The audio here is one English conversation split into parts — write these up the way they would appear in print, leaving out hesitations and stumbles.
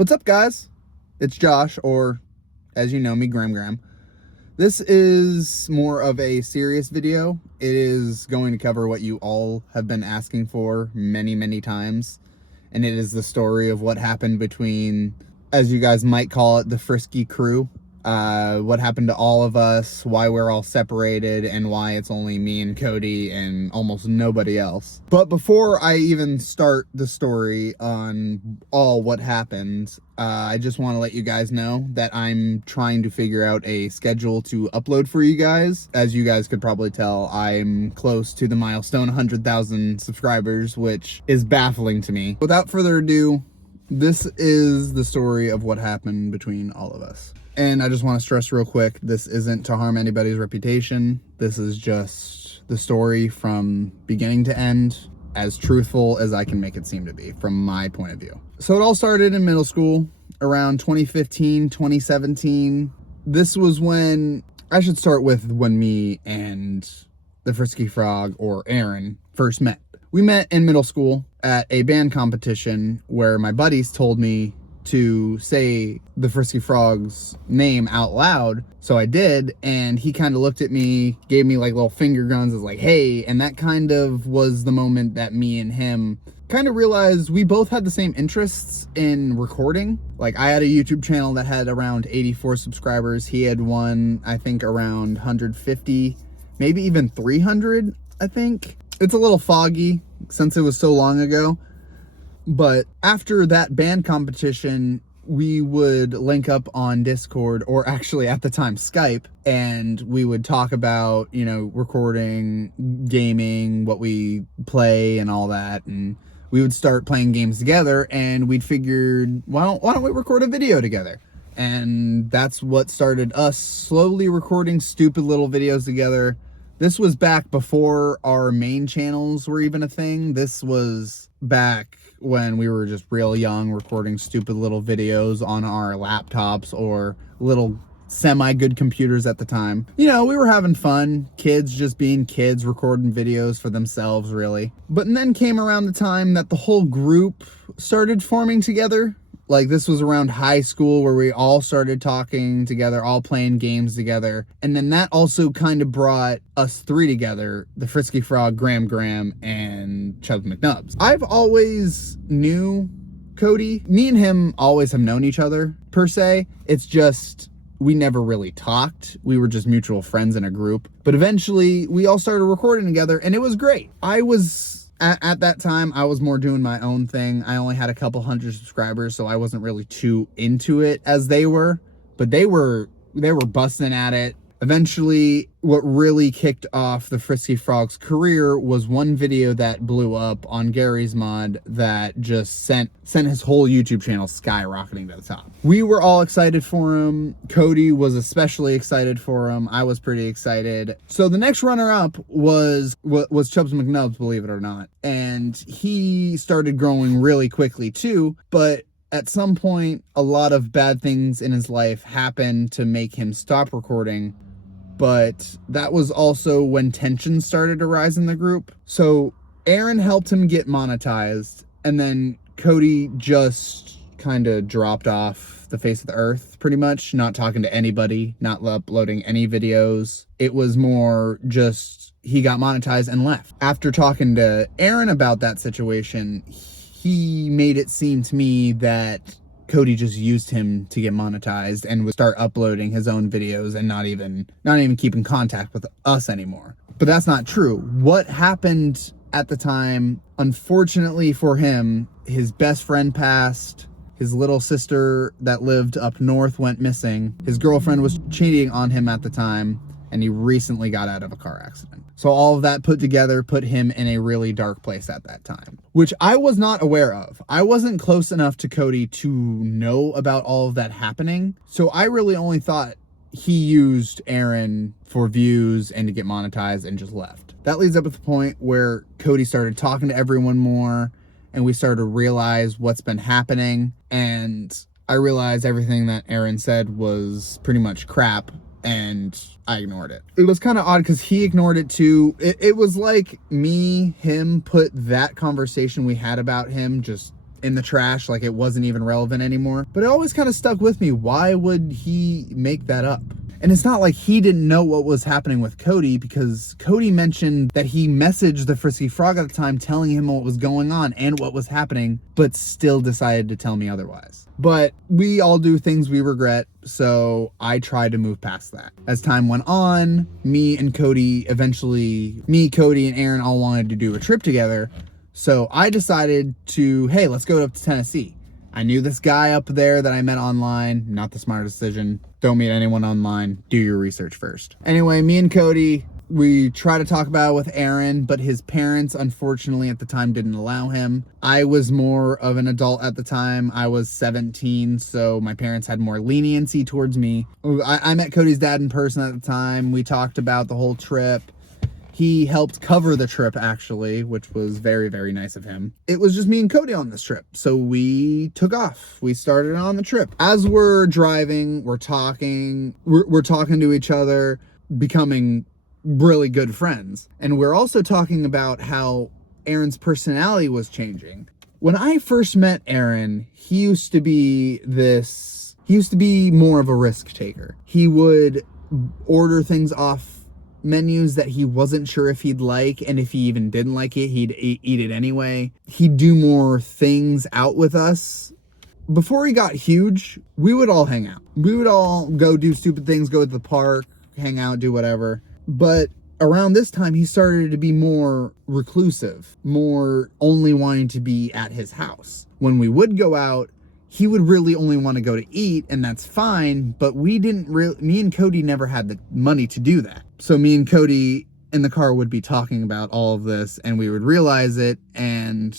What's up, guys? It's Josh, or as you know me, Graham. This is more of a serious video. It is going to cover what you all have been asking for many times, and it is the story of what happened between, as you guys might call it, the Frisky crew. What happened to all of us, why we're all separated, and why it's only me and Cody and almost nobody else. But before I even start the story on all what happened, I just want to let you guys know that I'm trying to figure out a schedule to upload for you guys. As you guys could probably tell, I'm close to the milestone 100,000 subscribers, which is baffling to me. Without further ado, this is the story of what happened between all of us. And I just want to stress real quick, this isn't to harm anybody's reputation. This is just the story from beginning to end, as truthful as I can make it seem to be from my point of view. So it all started in middle school around 2015, 2017. This was when, I should start with when me and the Frisky Frog, or Aaron, first met. We met in middle school at a band competition where my buddies told me to say the Frisky Frog's name out loud. So I did, and he kind of looked at me, gave me like little finger guns, was like, hey, and that kind of was the moment that me and him kind of realized we both had the same interests in recording. Like, I had a YouTube channel that had around 84 subscribers. He had one, I think, around 150, maybe even 300, I think. It's a little foggy since it was so long ago. But after that band competition, we would link up on Discord, or actually at the time Skype, and we would talk about, you know, recording, gaming, what we play and all that. And we would start playing games together, and we'd figured, why don't we record a video together? And that's what started us slowly recording stupid little videos together. This was back before our main channels were even a thing. This was back when we were just real young, recording stupid little videos on our laptops or little semi-good computers at the time. You know, we were having fun, kids just being kids, recording videos for themselves, really. But then came around the time that the whole group started forming together. Like, this was around high school where we all started talking together, all playing games together. And then that also kind of brought us three together, the Frisky Frog, Graham, and Chubbs Mcnubbs. I've always knew Cody. Me and him always have known each other, per se. It's just, we never really talked. We were just mutual friends in a group. But eventually, we all started recording together, and it was great. At that time, I was more doing my own thing. I only had a couple hundred subscribers, so I wasn't really too into it as they were. But they were busting at it. Eventually, what really kicked off the Frisky Frog's career was one video that blew up on Gary's mod that just sent his whole YouTube channel skyrocketing to the top. We were all excited for him. Cody was especially excited for him. I was pretty excited. So the next runner-up was Chubbs Mcnubbs, believe it or not. And he started growing really quickly too, but at some point, a lot of bad things in his life happened to make him stop recording. But that was also when tensions started to rise in the group. So Aaron helped him get monetized, and then Cody just kind of dropped off the face of the earth, pretty much, not talking to anybody, not uploading any videos. It was more just he got monetized and left. After talking to Aaron about that situation, he made it seem to me that Cody just used him to get monetized and would start uploading his own videos and not even keeping contact with us anymore. But that's not true. What happened at the time, unfortunately for him, his best friend passed. His little sister that lived up north went missing. His girlfriend was cheating on him at the time, and he recently got out of a car accident. So all of that put together put him in a really dark place at that time, which I was not aware of. I wasn't close enough to Cody to know about all of that happening. So I really only thought he used Aaron for views and to get monetized and just left. That leads up to the point where Cody started talking to everyone more, and we started to realize what's been happening. And I realized everything that Aaron said was pretty much crap, and I ignored it. It was kind of odd because he ignored it too. It was like him put that conversation we had about him just in the trash, like it wasn't even relevant anymore. But it always kind of stuck with me. Why would he make that up? And it's not like he didn't know what was happening with Cody, because Cody mentioned that he messaged the Frisky Frog at the time telling him what was going on and what was happening, but still decided to tell me otherwise. But we all do things we regret, so I tried to move past that. As time went on, me, Cody, and Aaron all wanted to do a trip together. So I decided to, hey, let's go up to Tennessee. I knew this guy up there that I met online. Not the smartest decision. Don't meet anyone online. Do your research first. Anyway, me and Cody, we tried to talk about it with Aaron, but his parents, unfortunately, at the time didn't allow him. I was more of an adult at the time. I was 17, so my parents had more leniency towards me. I met Cody's dad in person at the time. We talked about the whole trip. He helped cover the trip, actually, which was very, very nice of him. It was just me and Cody on this trip, so we took off. We started on the trip. As we're driving, we're talking to each other, becoming really good friends. And we're also talking about how Aaron's personality was changing. When I first met Aaron, he used to be more of a risk taker. He would order things off menus that he wasn't sure if he'd like, and if he even didn't like it, he'd eat it anyway. He'd do more things out with us. Before he got huge, we would all hang out. We would all go do stupid things, go to the park, hang out, do whatever. But around this time, he started to be more reclusive, more only wanting to be at his house. When we would go out, he would really only want to go to eat, and that's fine, but me and Cody never had the money to do that. So me and Cody in the car would be talking about all of this, and we would realize it, and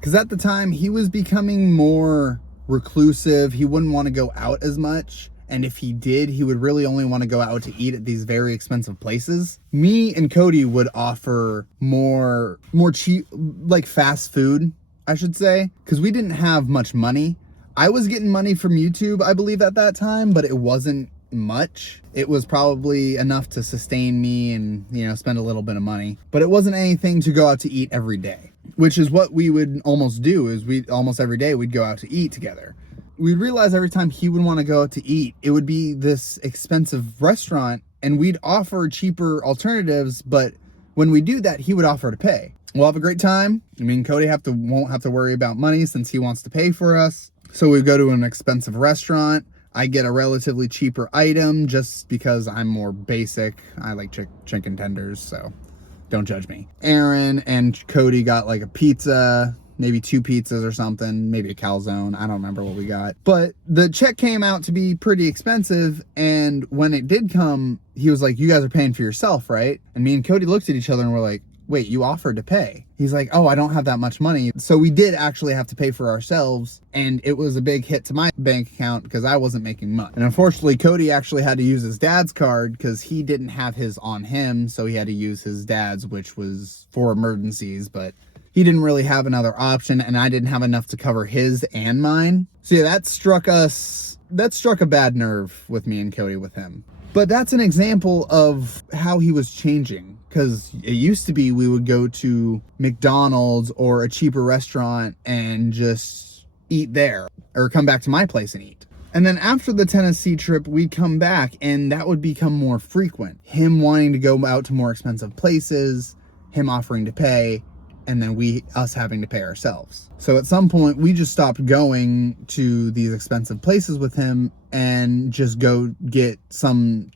because at the time he was becoming more reclusive, he wouldn't want to go out as much, and if he did, he would really only want to go out to eat at these very expensive places. Me and Cody would offer more cheap, like fast food, I should say, because we didn't have much money. I was getting money from YouTube, I believe, at that time, but it wasn't much. It was probably enough to sustain me and, spend a little bit of money. But it wasn't anything to go out to eat every day, which is what we would almost do, is almost every day we'd go out to eat together. We'd realize every time he would want to go out to eat, it would be this expensive restaurant, and we'd offer cheaper alternatives, but when we do that, he would offer to pay. We'll have a great time. Cody won't have to worry about money since he wants to pay for us. So we go to an expensive restaurant. I get a relatively cheaper item just because I'm more basic. I like chicken tenders, so don't judge me. Aaron and Cody got like a pizza, maybe 2 pizzas or something, maybe a calzone. I don't remember what we got. But the check came out to be pretty expensive, and when it did come, he was like, "You guys are paying for yourself, right?" And me and Cody looked at each other and we're like, "Wait, you offered to pay?" He's like, "Oh, I don't have that much money." So we did actually have to pay for ourselves, and it was a big hit to my bank account because I wasn't making much. And unfortunately, Cody actually had to use his dad's card because he didn't have his on him, so he had to use his dad's, which was for emergencies, but he didn't really have another option, and I didn't have enough to cover his and mine. So yeah, that struck a bad nerve with me and Cody with him. But that's an example of how he was changing, because it used to be we would go to McDonald's or a cheaper restaurant and just eat there, or come back to my place and eat. And then after the Tennessee trip, we'd come back and that would become more frequent. Him wanting to go out to more expensive places, him offering to pay, and then us having to pay ourselves. So at some point, we just stopped going to these expensive places with him and just go get something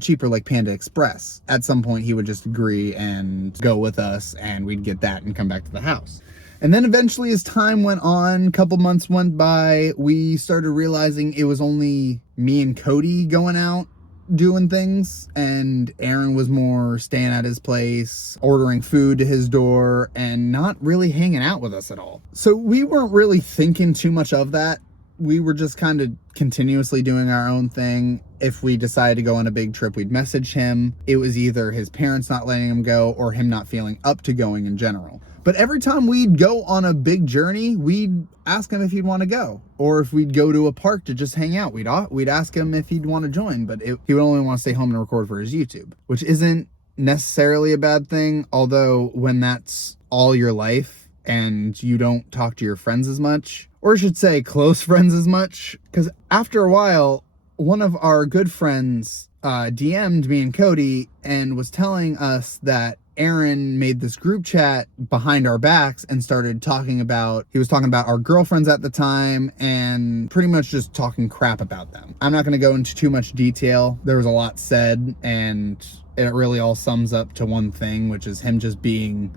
cheaper like Panda Express. At some point, he would just agree and go with us, and we'd get that and come back to the house. And then eventually, as time went on, a couple months went by, we started realizing it was only me and Cody going out doing things, and Aaron was more staying at his place, ordering food to his door, and not really hanging out with us at all. So we weren't really thinking too much of that. We were just kind of continuously doing our own thing. If we decided to go on a big trip, we'd message him. It was either his parents not letting him go or him not feeling up to going in general. But every time we'd go on a big journey, we'd ask him if he'd want to go. Or if we'd go to a park to just hang out, we'd ask him if he'd want to join. But he would only want to stay home and record for his YouTube, which isn't necessarily a bad thing. Although when that's all your life, and you don't talk to your friends as much, or I should say close friends as much, because after a while, one of our good friends DM'd me and Cody and was telling us that Aaron made this group chat behind our backs and started talking about, he was talking about our girlfriends at the time and pretty much just talking crap about them. I'm not going to go into too much detail. There was a lot said, and it really all sums up to one thing, which is him just being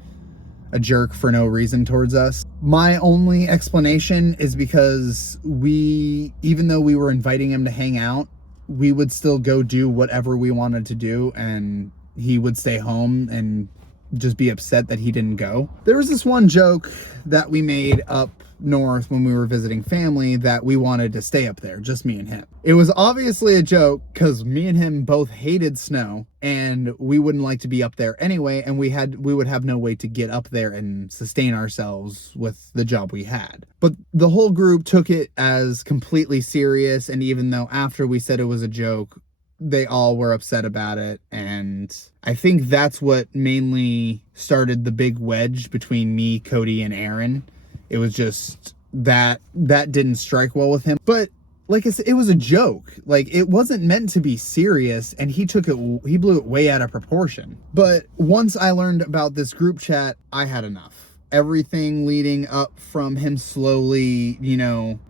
a jerk for no reason towards us. My only explanation is because even though we were inviting him to hang out, we would still go do whatever we wanted to do, and he would stay home and just be upset that he didn't go. There was this one joke that we made up north when we were visiting family that we wanted to stay up there, just me and him. It was obviously a joke because me and him both hated snow, and we wouldn't like to be up there anyway, and we would have no way to get up there and sustain ourselves with the job we had. But the whole group took it as completely serious, and even though after we said it was a joke, they all were upset about it, and I think that's what mainly started the big wedge between me, Cody, and Aaron. It was just that didn't strike well with him. But like I said, it was a joke. Like, it wasn't meant to be serious, and he blew it way out of proportion. But once I learned about this group chat, I had enough. Everything leading up from him slowly,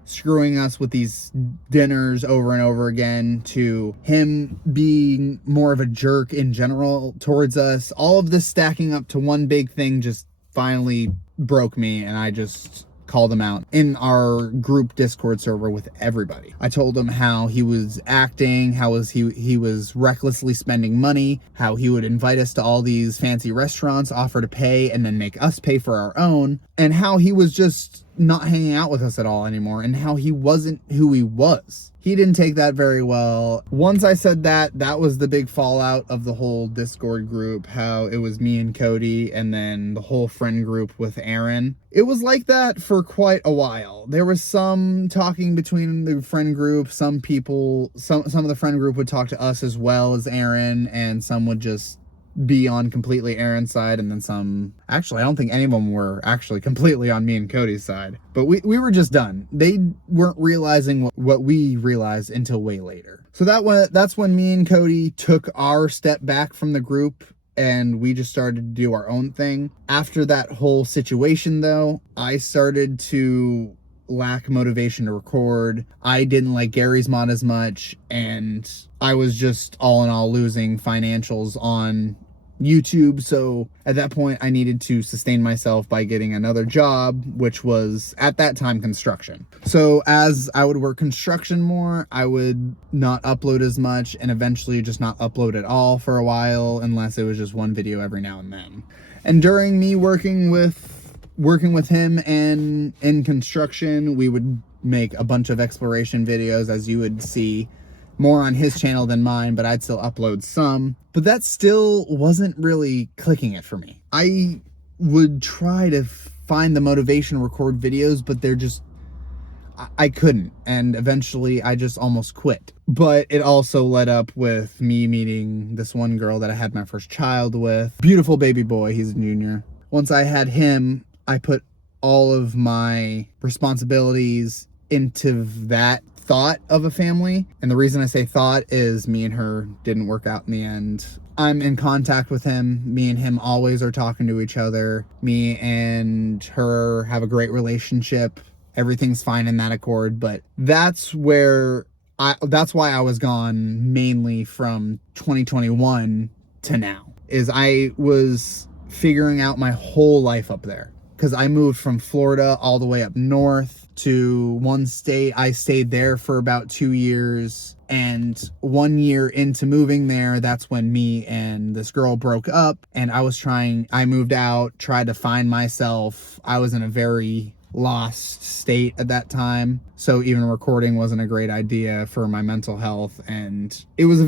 screwing us with these dinners over and over again, to him being more of a jerk in general towards us. All of this stacking up to one big thing just finally broke me, and I just called him out in our group Discord server with everybody. I told him how he was acting, how he was recklessly spending money, how he would invite us to all these fancy restaurants, offer to pay, and then make us pay for our own, and how he was just not hanging out with us at all anymore, and how he wasn't who he was. He didn't take that very well. Once I said that was the big fallout of the whole Discord group, how it was me and Cody and then the whole friend group with Aaron. It was like that for quite a while. There was some talking between the friend group. Some people, some of the friend group would talk to us as well as Aaron, and some would just be on completely Aaron's side, and then some, actually I don't think any of them were actually completely on me and Cody's side, but we were just done. They weren't realizing what we realized until way later. So that's when me and Cody took our step back from the group, and we just started to do our own thing. After that whole situation though, I started to lack motivation to record. I didn't like Gary's mod as much, and I was just all in all losing financials on YouTube. So at that point I needed to sustain myself by getting another job, which was at that time construction. So as I would work construction more, I would not upload as much, and eventually just not upload at all for a while, unless it was just one video every now and then. And during me working with him and in construction, we would make a bunch of exploration videos, as you would see, more on his channel than mine, but I'd still upload some. But that still wasn't really clicking it for me. I would try to find the motivation to record videos, but I couldn't, and eventually I just almost quit. But it also led up with me meeting this one girl that I had my first child with. Beautiful baby boy, he's a junior. Once I had him, I put all of my responsibilities into that thought of a family. And the reason I say thought is me and her didn't work out in the end. I'm in contact with him. Me and him always are talking to each other. Me and her have a great relationship. Everything's fine in that accord. But that's why I was gone mainly from 2021 to now, is I was figuring out my whole life up there. Because I moved from Florida all the way up north to one state. I stayed there for about 2 years, and 1 year into moving there, that's when me and this girl broke up, and I moved out, tried to find myself. I was in a very lost state at that time, so even recording wasn't a great idea for my mental health, and it was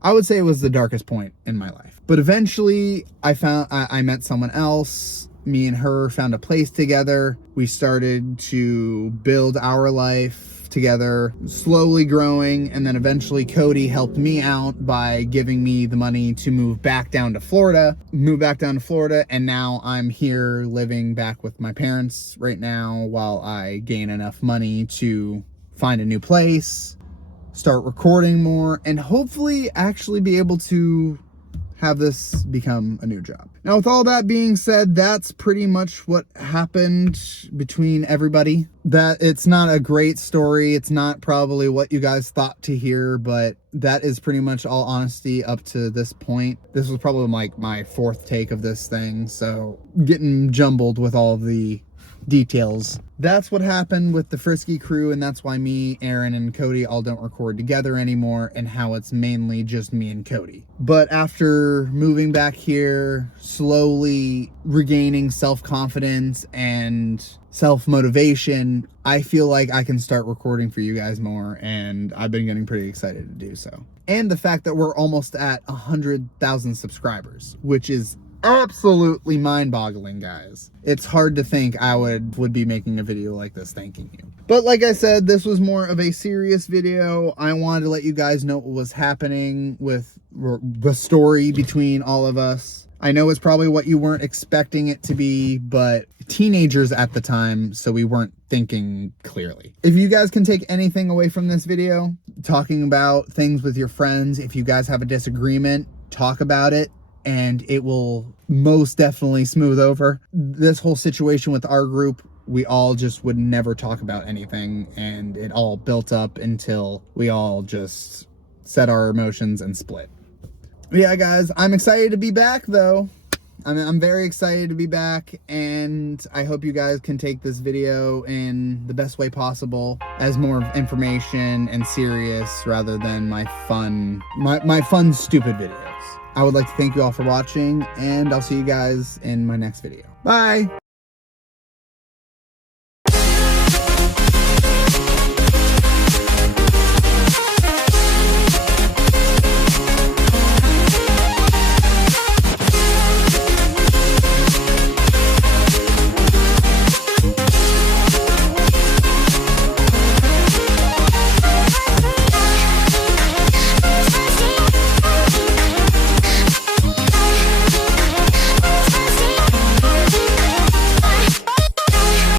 I would say it was the darkest point in my life. But eventually I met someone else. Me and her found a place together. We started to build our life together, slowly growing, and then eventually Cody helped me out by giving me the money to move back down to Florida, and now I'm here living back with my parents right now while I gain enough money to find a new place, start recording more, and hopefully actually be able to have this become a new job. Now, with all that being said, that's pretty much what happened between everybody. That it's not a great story. It's not probably what you guys thought to hear, but that is pretty much all honesty up to this point. This was probably like my fourth take of this thing, so getting jumbled with all the details. That's what happened with the Frisky crew, and that's why me, Aaron, and Cody all don't record together anymore, and how it's mainly just me and Cody. But after moving back here, slowly regaining self-confidence and self-motivation, I feel like I can start recording for you guys more, and I've been getting pretty excited to do so. And the fact that we're almost at 100,000 subscribers, which is absolutely mind-boggling, guys. It's hard to think I would be making a video like this thanking you. But like I said, this was more of a serious video. I wanted to let you guys know what was happening with the story between all of us. I know it's probably what you weren't expecting it to be, but teenagers at the time, so we weren't thinking clearly. If you guys can take anything away from this video, talking about things with your friends, if you guys have a disagreement, talk about it, and it will most definitely smooth over. This whole situation with our group, we all just would never talk about anything, and it all built up until we all just set our emotions and split. Yeah, guys, I'm excited to be back, though. I'm very excited to be back, and I hope you guys can take this video in the best way possible as more information and serious rather than my fun, stupid videos. I would like to thank you all for watching, and I'll see you guys in my next video. Bye!